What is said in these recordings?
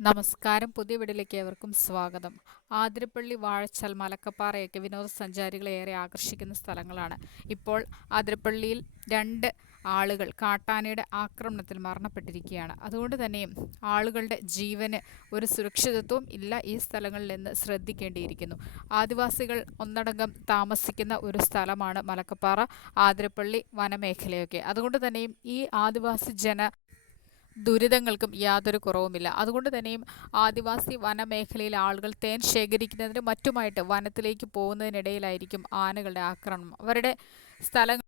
നമസ്കാരം. പുതിയ വീടിലേക്ക് ഏവർക്കും സ്വാഗതം. ആതിരപ്പള്ളി വാഴച്ചാൽ മലക്കപ്പാറയൊക്കെ വിനോദസഞ്ചാരികളെ ഏറെ ആകർഷിക്കുന്ന സ്ഥലങ്ങളാണ്. ഇപ്പോൾ ആതിരപ്പള്ളിയിൽ രണ്ട് ആളുകൾ കാട്ടാനയുടെ ആക്രമണത്തിൽ മരണപ്പെട്ടിരിക്കുകയാണ്. അതുകൊണ്ട് തന്നെയും ആളുകളുടെ ജീവന് ഒരു സുരക്ഷിതത്വം ഇല്ല ഈ സ്ഥലങ്ങളിൽ നിന്ന് ശ്രദ്ധിക്കേണ്ടിയിരിക്കുന്നു. ആദിവാസികൾ ഒന്നടങ്കം താമസിക്കുന്ന ഒരു സ്ഥലമാണ് മലക്കപ്പാറ ആതിരപ്പള്ളി വനമേഖലയൊക്കെ. അതുകൊണ്ട് തന്നെയും ഈ ആദിവാസി ജന ദുരിതങ്ങൾക്കും യാതൊരു കുറവുമില്ല. അതുകൊണ്ട് തന്നെയും ആദിവാസി വനമേഖലയിൽ ആളുകൾ തേൻ ശേഖരിക്കുന്നതിനും മറ്റുമായിട്ട് വനത്തിലേക്ക് പോകുന്നതിനിടയിലായിരിക്കും ആനകളുടെ ആക്രമണം. അവരുടെ സ്ഥലങ്ങൾ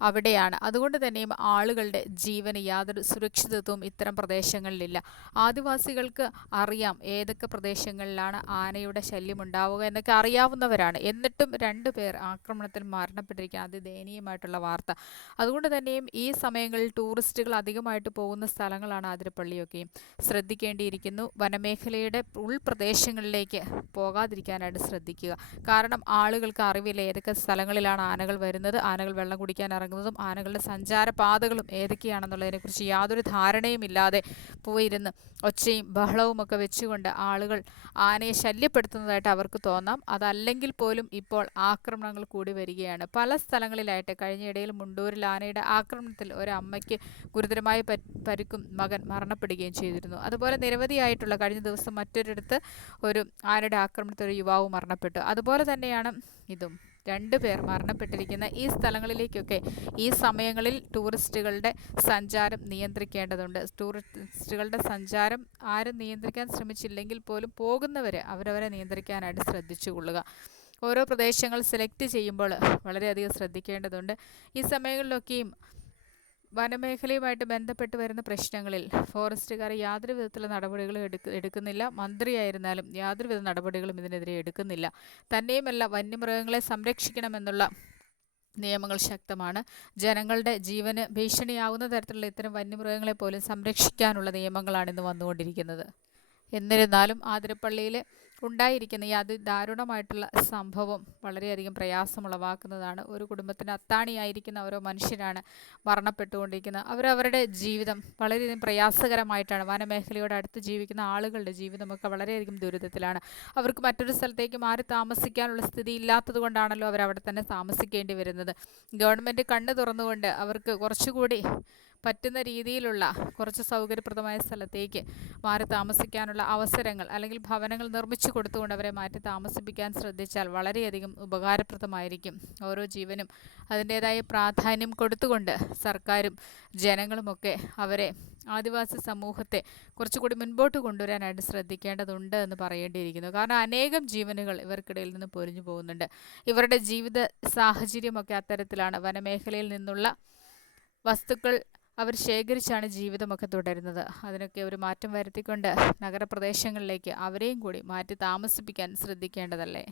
അവിടെയാണ്. അതുകൊണ്ട് തന്നെയും ആളുകളുടെ ജീവന് യാതൊരു സുരക്ഷിതത്വവും ഇത്തരം പ്രദേശങ്ങളിലില്ല. ആദിവാസികൾക്ക് അറിയാം ഏതൊക്കെ പ്രദേശങ്ങളിലാണ് ആനയുടെ ശല്യം ഉണ്ടാവുക എന്നൊക്കെ അറിയാവുന്നവരാണ്. എന്നിട്ടും രണ്ടു പേർ ആക്രമണത്തിൽ മരണപ്പെട്ടിരിക്കുക അതിദയനീയമായിട്ടുള്ള വാർത്ത. അതുകൊണ്ട് തന്നെയും ഈ സമയങ്ങളിൽ ടൂറിസ്റ്റുകൾ അധികമായിട്ട് പോകുന്ന സ്ഥലങ്ങളാണ് ആതിരപ്പള്ളിയൊക്കെയും ശ്രദ്ധിക്കേണ്ടിയിരിക്കുന്നു. വനമേഖലയുടെ ഉൾപ്രദേശങ്ങളിലേക്ക് പോകാതിരിക്കാനായിട്ട് ശ്രദ്ധിക്കുക. കാരണം ആളുകൾക്ക് അറിവില്ല ഏതൊക്കെ സ്ഥലങ്ങളിലാണ് ആനകൾ വരുന്നത്. ആനകൾ വെള്ളം കുടിക്കാൻ ആനകളുടെ സഞ്ചാര സഞ്ചാരപാതകളും ഏതൊക്കെയാണെന്നുള്ളതിനെക്കുറിച്ച് യാതൊരു ധാരണയും ഇല്ലാതെ പോയിരുന്ന്. ഒച്ചയും ബഹളവും ഒക്കെ വെച്ചുകൊണ്ട് ആളുകൾ ആനയെ ശല്യപ്പെടുത്തുന്നതായിട്ട് അവർക്ക് തോന്നാം. അതല്ലെങ്കിൽ പോലും ഇപ്പോൾ ആക്രമണങ്ങൾ കൂടി വരികയാണ്. പല സ്ഥലങ്ങളിലായിട്ട് കഴിഞ്ഞയിടയിൽ മുണ്ടൂരിൽ ആനയുടെ ആക്രമണത്തിൽ ഒരമ്മയ്ക്ക് ഗുരുതരമായ പരിക്കും മകൻ മരണപ്പെടുകയും ചെയ്തിരുന്നു. അതുപോലെ നിരവധിയായിട്ടുള്ള കഴിഞ്ഞ ദിവസം മറ്റൊരിടത്ത് ഒരു ആനയുടെ ആക്രമണത്തിൽ ഒരു യുവാവ് മരണപ്പെട്ടു. അതുപോലെ തന്നെയാണ് ഇതും. രണ്ട് പേർ മരണപ്പെട്ടിരിക്കുന്ന ഈ സ്ഥലങ്ങളിലേക്കൊക്കെ ഈ സമയങ്ങളിൽ ടൂറിസ്റ്റുകളുടെ സഞ്ചാരം നിയന്ത്രിക്കേണ്ടതുണ്ട്. ടൂറിസ്റ്റുകളുടെ സഞ്ചാരം ആരും നിയന്ത്രിക്കാൻ ശ്രമിച്ചില്ലെങ്കിൽ പോലും പോകുന്നവർ അവരവരെ നിയന്ത്രിക്കാനായിട്ട് ശ്രദ്ധിച്ചു കൊള്ളുക ഓരോ പ്രദേശങ്ങൾ സെലക്ട് ചെയ്യുമ്പോൾ വളരെയധികം ശ്രദ്ധിക്കേണ്ടതുണ്ട്. ഈ സമയങ്ങളിലൊക്കെയും വനമേഖലയുമായിട്ട് ബന്ധപ്പെട്ട് വരുന്ന പ്രശ്നങ്ങളിൽ ഫോറസ്റ്റുകാർ യാതൊരു വിധത്തിലുള്ള നടപടികളും എടുക്ക എടുക്കുന്നില്ല. മന്ത്രിയായിരുന്നാലും യാതൊരുവിധ നടപടികളും ഇതിനെതിരെ എടുക്കുന്നില്ല. തന്നെയുമല്ല വന്യമൃഗങ്ങളെ സംരക്ഷിക്കണമെന്നുള്ള നിയമങ്ങൾ ശക്തമാണ്. ജനങ്ങളുടെ ജീവന് ഭീഷണിയാവുന്ന തരത്തിലുള്ള ഇത്തരം വന്യമൃഗങ്ങളെ പോലും സംരക്ഷിക്കാനുള്ള നിയമങ്ങളാണ് ഇന്ന് വന്നുകൊണ്ടിരിക്കുന്നത്. എന്നിരുന്നാലും ആതിരപ്പള്ളിയിൽ ഉണ്ടായിരിക്കുന്ന ഈ അതിദാരുണമായിട്ടുള്ള സംഭവം വളരെയധികം പ്രയാസമുളവാക്കുന്നതാണ്. ഒരു കുടുംബത്തിന് അത്താണിയായിരിക്കുന്ന ഓരോ മനുഷ്യരാണ് മരണപ്പെട്ടുകൊണ്ടിരിക്കുന്നത്. അവരവരുടെ ജീവിതം വളരെയധികം പ്രയാസകരമായിട്ടാണ് വനമേഖലയോട് അടുത്ത് ജീവിക്കുന്ന ആളുകളുടെ ജീവിതമൊക്കെ വളരെയധികം ദുരിതത്തിലാണ്. അവർക്ക് മറ്റൊരു സ്ഥലത്തേക്ക് മാറി താമസിക്കാനുള്ള സ്ഥിതി ഇല്ലാത്തത് കൊണ്ടാണല്ലോ അവിടെ തന്നെ താമസിക്കേണ്ടി വരുന്നത്. ഗവൺമെന്റ് കണ്ണ് തുറന്നുകൊണ്ട് അവർക്ക് കുറച്ചുകൂടി പറ്റുന്ന രീതിയിലുള്ള കുറച്ച് സൗകര്യപ്രദമായ സ്ഥലത്തേക്ക് മാറി താമസിക്കാനുള്ള അവസരങ്ങൾ അല്ലെങ്കിൽ ഭവനങ്ങൾ നിർമ്മിച്ചു കൊടുത്തുകൊണ്ട് അവരെ മാറ്റി താമസിപ്പിക്കാൻ ശ്രദ്ധിച്ചാൽ വളരെയധികം ഉപകാരപ്രദമായിരിക്കും. ഓരോ ജീവനും അതിന്റേതായ പ്രാധാന്യം കൊടുത്തുകൊണ്ട് സർക്കാരും ജനങ്ങളുമൊക്കെ അവരെ ആദിവാസി സമൂഹത്തെ കുറച്ചുകൂടി മുൻപോട്ട് കൊണ്ടുവരാനായിട്ട് ശ്രദ്ധിക്കേണ്ടതുണ്ട് എന്ന് പറയേണ്ടിയിരിക്കുന്നു. കാരണം അനേകം ജീവനുകൾ ഇവർക്കിടയിൽ നിന്ന് പൊരിഞ്ഞു പോകുന്നുണ്ട്. ഇവരുടെ ജീവിത സാഹചര്യമൊക്കെ അത്തരത്തിലാണ്. വനമേഖലയിൽ നിന്നുള്ള വസ്തുക്കൾ അവർ ശേഖരിച്ചാണ് ജീവിതമൊക്കെ തുടരുന്നത്. അതിനൊക്കെ ഒരു മാറ്റം വരുത്തിക്കൊണ്ട് നഗരപ്രദേശങ്ങളിലേക്ക് അവരെയും കൂടി മാറ്റി താമസിപ്പിക്കാൻ ശ്രദ്ധിക്കേണ്ടതല്ലേ?